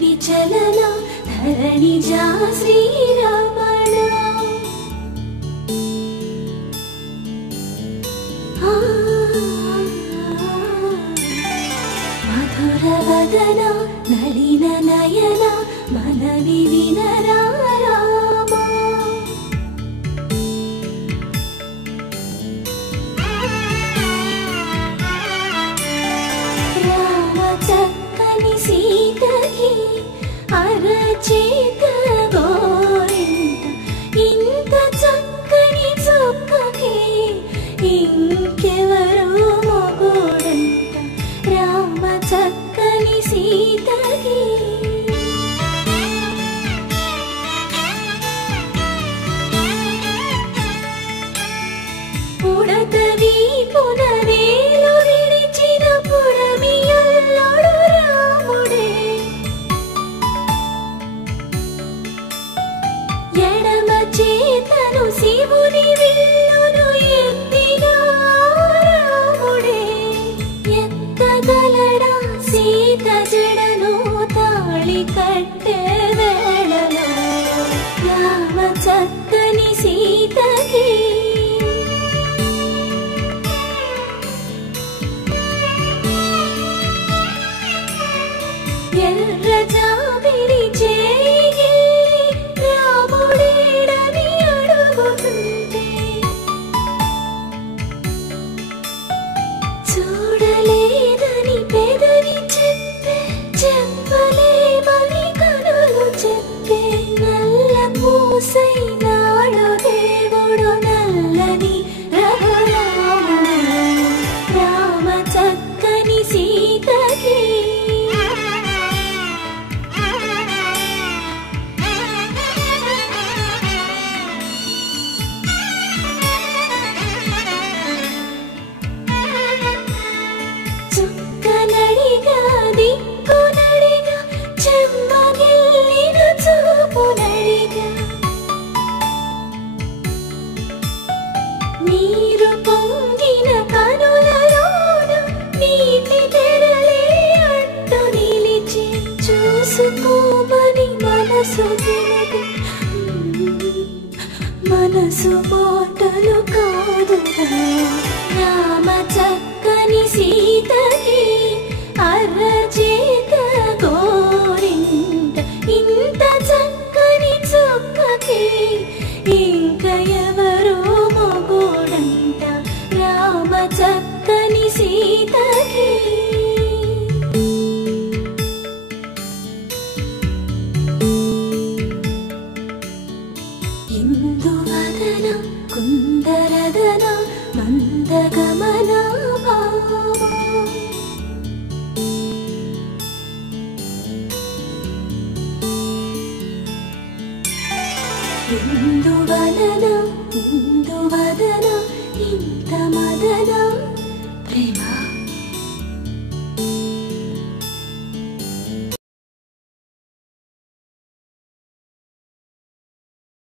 विचलना धरणिजा श्रीरमण मधुर वदन नलिन नयन मनवि विनरा सीतकी अरचेत गोरिंट इंत चक्कनी चुक्ककी इंकेवरो मोगोडंट Ram चक्कनी सीतकी उडतवी पुनवेलु विडिचिन पुडमियल्लोडु रामुडे Adam चेतनु शिवुनि विल्लुनु एत्तिन रामुडे एत्तगलडा सीत जडनु ताळि कट्टे वेळलो राम चक्कनि सीतकी ఎర్రజాబిలి చేయి రాముడేడని అడుగుతుంటే చూడలేదని పెదవి చెప్పే చెప్పలేమని కనులు చెప్పే నల్ల పూసైనాడు దేవుడు నల్లని రఘురాముడు రామ చక్కని సీతకి చుక్కనడిగా దిక్కునడిగా చెమ్మగిల్లిన చూపునడిగా నీరు పొంగిన కనులలోన నీటి తెరలే అడ్డు నిలిచి చూసుకోమని మనసు తినది మనసు మాటలు కాదుగా రామ చక్కని సీతకి అరచేత గోరింట ఇంత చక్కని చుక్కకి ఇంక ఎవరో మొగోడంట రామ చక్కని సీతకి ఇందువదన కుందరదన మందగమన ఇందువదన